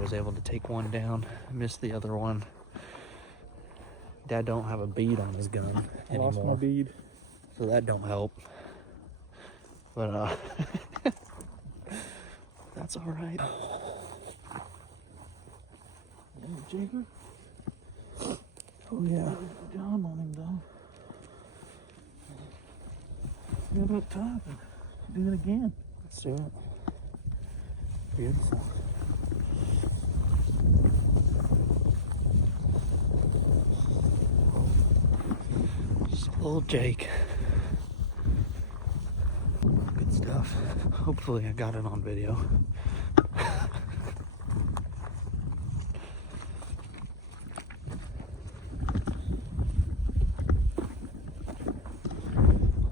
was able to take one down, missed the other one. Dad don't have a bead on his gun anymore. Lost my bead. So that don't help. But that's all right. Jigger. Oh yeah. Job on him though. Get up top and do it again. Let's do it. Beautiful. Just a little Jake. Good stuff. Hopefully I got it on video.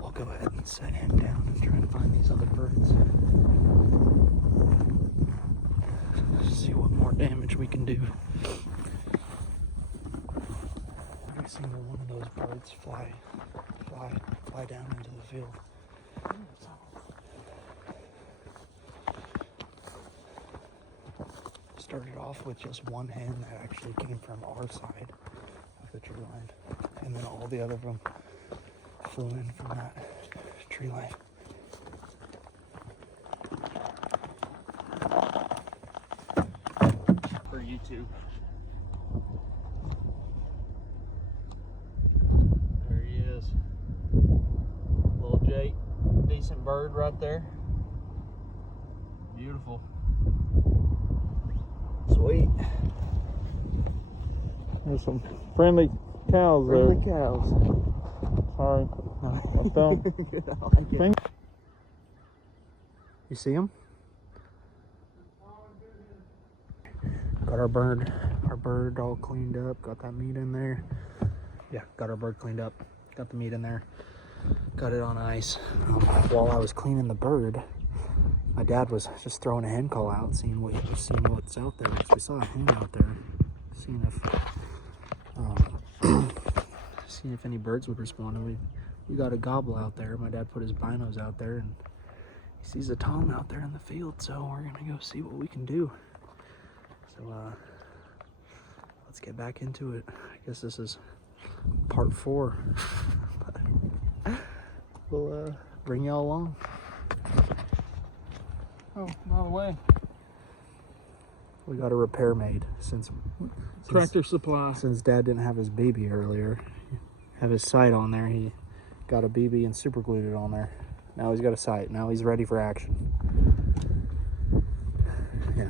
I'll go ahead and set him down and try to find these other birds. See what more damage we can do. Every single one of those birds fly down into the field. Started off with just one hen that actually came from our side of the tree line, and then all the other of them flew in from that tree line. For YouTube. There he is. Little Jake. Decent bird right there. Beautiful. Sweet. There's some friendly cows Friendly there. cows. Sorry. I don't. You see them? Got our bird all cleaned up. Got that meat in there. Yeah, got our bird cleaned up. Got the meat in there. Got it on ice. While I was cleaning the bird, my dad was just throwing a hen call out, seeing what's out there. So we saw a hen out there, seeing if any birds would respond. And we got a gobble out there. My dad put his binos out there, and he sees a tom out there in the field. So we're gonna go see what we can do. So let's get back into it. I guess this is part 4. But we'll bring y'all along. Oh, by the way. We got a repair made since Tractor Supply. Since Dad didn't have his BB earlier, have his sight on there. He got a BB and super glued it on there. Now he's got a sight. Now he's ready for action. Yeah,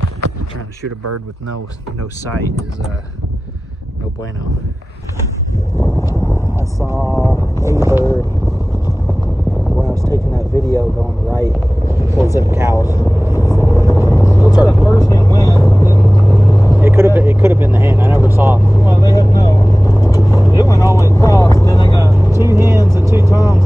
trying to shoot a bird with no sight is no bueno. I saw a bird when I was taking that video going right towards them cows. Looks like the first hen went. It could have been the hen. I never saw. Well, they had no. It went all the way across. Then they got 2 hens and 2 toms.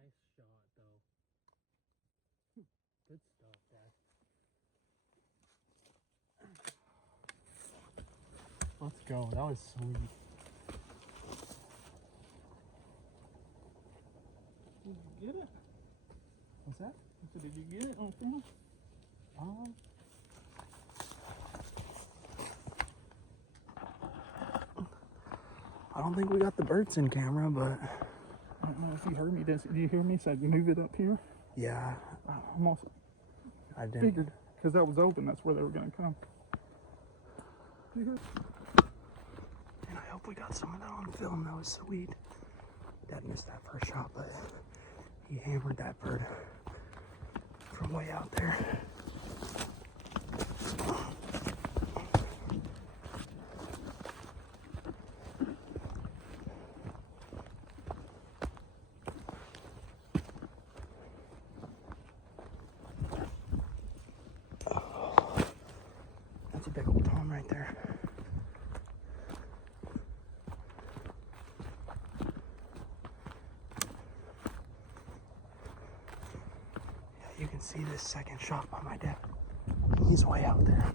Nice shot, though. Good stuff, Dad. Let's go. That was sweet. Did you get it? What's that? I said, did you get it on film? I don't think we got the birds in camera, but I don't know if you heard me. Did you hear me say move it up here? yeah, I almost I didn't. figured because that was open. That's where they were going to come. You heard? And I hope we got some of that on film. That was sweet. Dad missed that first shot, but he hammered that bird from way out there. That's a big old tom right there. Yeah, you can see this second shot by my dad. He's way out there.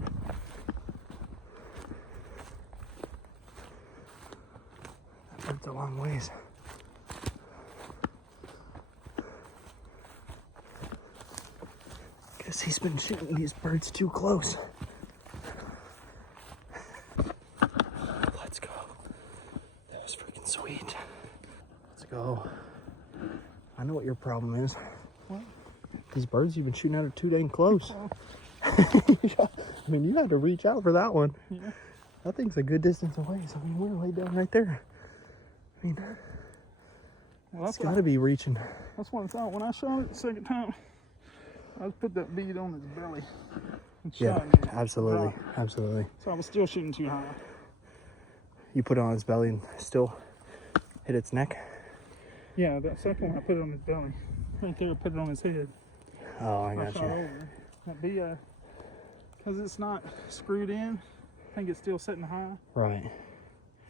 That bird's a long ways. Guess he's been shooting these birds too close. Let's go. That was freaking sweet. Let's go. I know what your problem is. What? These birds you've been shooting at are too dang close. I mean, you had to reach out for that one. Yeah. That thing's a good distance away. So, I mean, we're laid down right there. I mean, Well, it's got to be reaching. that's what I thought. When I shot it the second time, I just put that bead on his belly and Yeah, shot it. absolutely. Right. Absolutely. So I was still shooting too high. You put it on its belly and still hit its neck? Yeah, that second one I put it on his belly. Right there, I put it on his head. Oh, I I got shot you. over. That be because it's not screwed in. I think it's still sitting high, Right.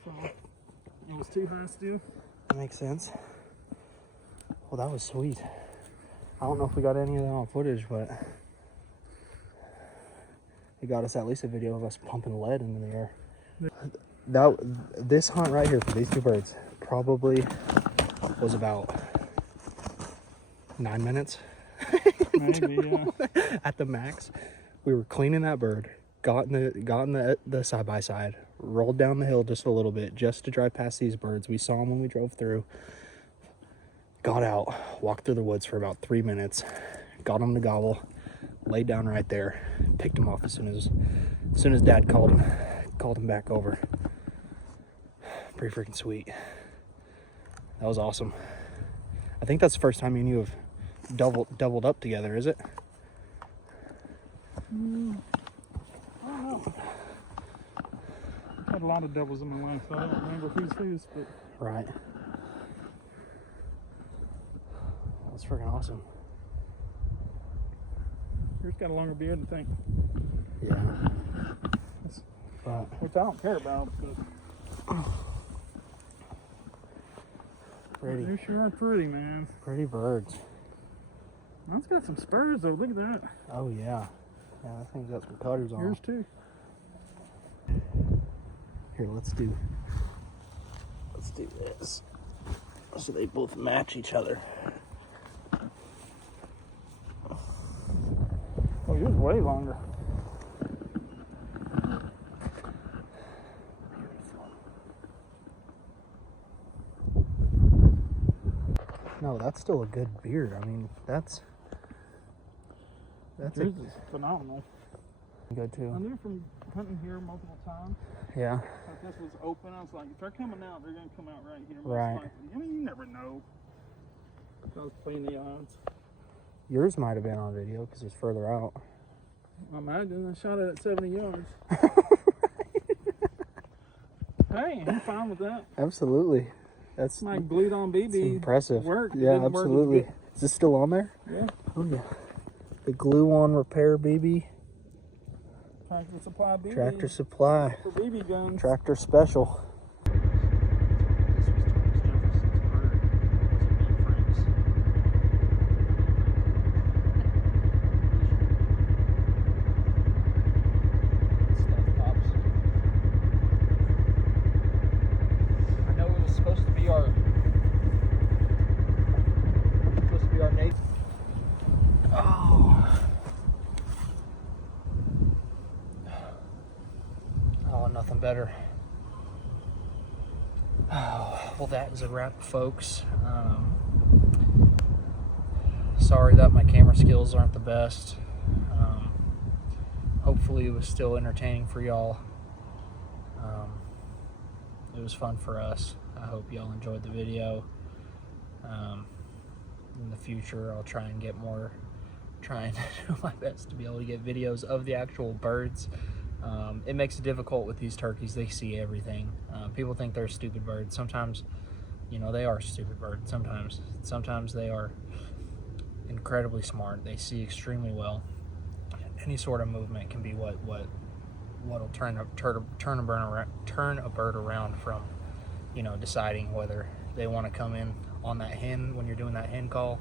so it was too high still. That makes sense. Well, that was sweet. I don't know if we got any of that on footage, but it got us at least a video of us pumping lead into the air. This hunt right here for these two birds probably was about 9 minutes Maybe, yeah. at the max. We were cleaning that bird, got in the side by side, rolled down the hill just a little bit just to drive past these birds. We saw them when we drove through. Got out, walked through the woods for about 3 minutes, got them to gobble, laid down right there, picked him off as soon as Dad called him back over. Pretty freaking sweet. That was awesome. I think that's the first time me and you have doubled up together, is it? I don't know. I've had a lot of doubles in my life, so I don't remember who's whose, but Right. That's freaking awesome. yours got a longer beard, I think. Yeah. But Which I don't care about, but pretty, you sure are pretty, man. pretty birds. Mine's got some spurs though. Look at that. Oh yeah. Yeah, that thing's got some cutters on. Yours too. Here, let's do this. So they both match each other. He was way longer. No, that's still a good beard. I mean, that's Yours is phenomenal. good I too. knew from hunting here multiple times. Yeah. Like this was open. I was like, if they're coming out, they're gonna come out right here. most Right. likely. I mean, you never know. I was playing the odds. Yours might have been on video because it's further out. I imagine I shot it at 70 yards. Hey, I'm fine with that. Absolutely. That's My glued on it's BB impressive. worked. It Yeah, didn't work as absolutely. good. Is this still on there? Yeah. Oh yeah. The glue on repair BB. Tractor Supply BB. Tractor Supply. For BB guns. Tractor Special. I know it was supposed to be our neighbor. Oh, nothing better. Oh, well, that is a wrap, folks. Sorry that my camera skills aren't the best. Hopefully, it was still entertaining for y'all. It was fun for us. I hope y'all enjoyed the video. In the future, I'll try and get more, trying to do my best to be able to get videos of the actual birds. It makes it difficult with these turkeys. They see everything. People think they're stupid birds. Sometimes, you know, they are stupid birds. Sometimes they are incredibly smart. They see extremely well. Any sort of movement can be what'll turn a bird around from, you know, deciding whether they want to come in on that hen when you're doing that hen call,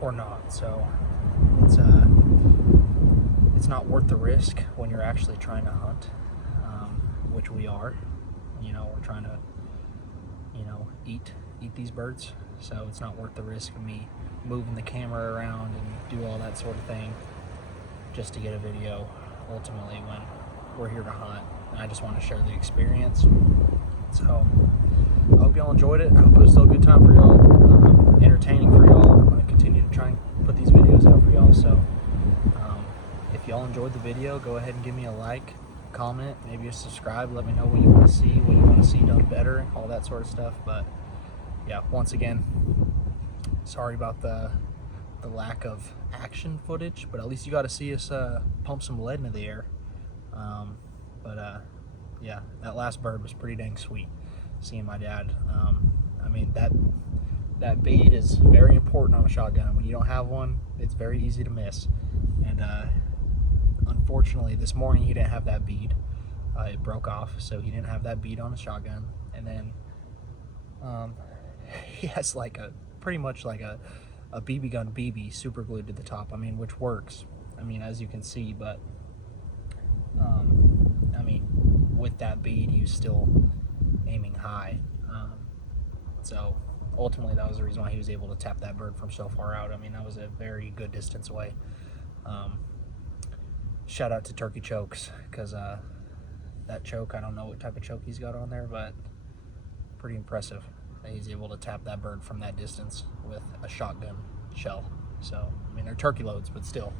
or not. So it's not worth the risk when you're actually trying to hunt, which we are. You know, we're trying to, you know, eat these birds. So it's not worth the risk of me moving the camera around and do all that sort of thing just to get a video ultimately when we're here to hunt. And I just want to share the experience. So I hope y'all enjoyed it. I hope it was still a good time for y'all, entertaining for y'all. I'm going to continue to try and put these videos out for y'all. So if y'all enjoyed the video, go ahead and give me a like, comment, maybe a subscribe. Let me know what you want to see, what you want to see done better, all that sort of stuff. But yeah, once again, sorry about the lack of action footage, but at least you got to see us pump some lead into the air. Yeah, that last bird was pretty dang sweet, seeing my dad. I mean, that bead is very important on a shotgun. When you don't have one, it's very easy to miss. And unfortunately, this morning he didn't have that bead. It broke off, so he didn't have that bead on a shotgun. And then he has like pretty much like a BB gun BB super glued to the top. I mean, which works. I mean, as you can see, but I mean, with that bead, he was still aiming high. So ultimately, that was the reason why he was able to tap that bird from so far out. I mean, that was a very good distance away. Shout out to Turkey Chokes, because that choke, I don't know what type of choke he's got on there, but pretty impressive that he's able to tap that bird from that distance with a shotgun shell. So, I mean, they're turkey loads, but still.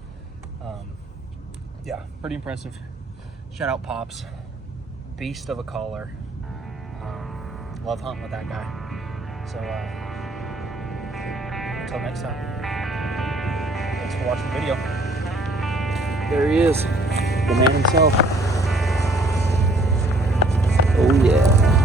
Yeah, pretty impressive. Shout out Pops. Beast of a caller. Love hunting with that guy. So, until next time. Thanks for watching the video. There he is, the man himself. Oh yeah.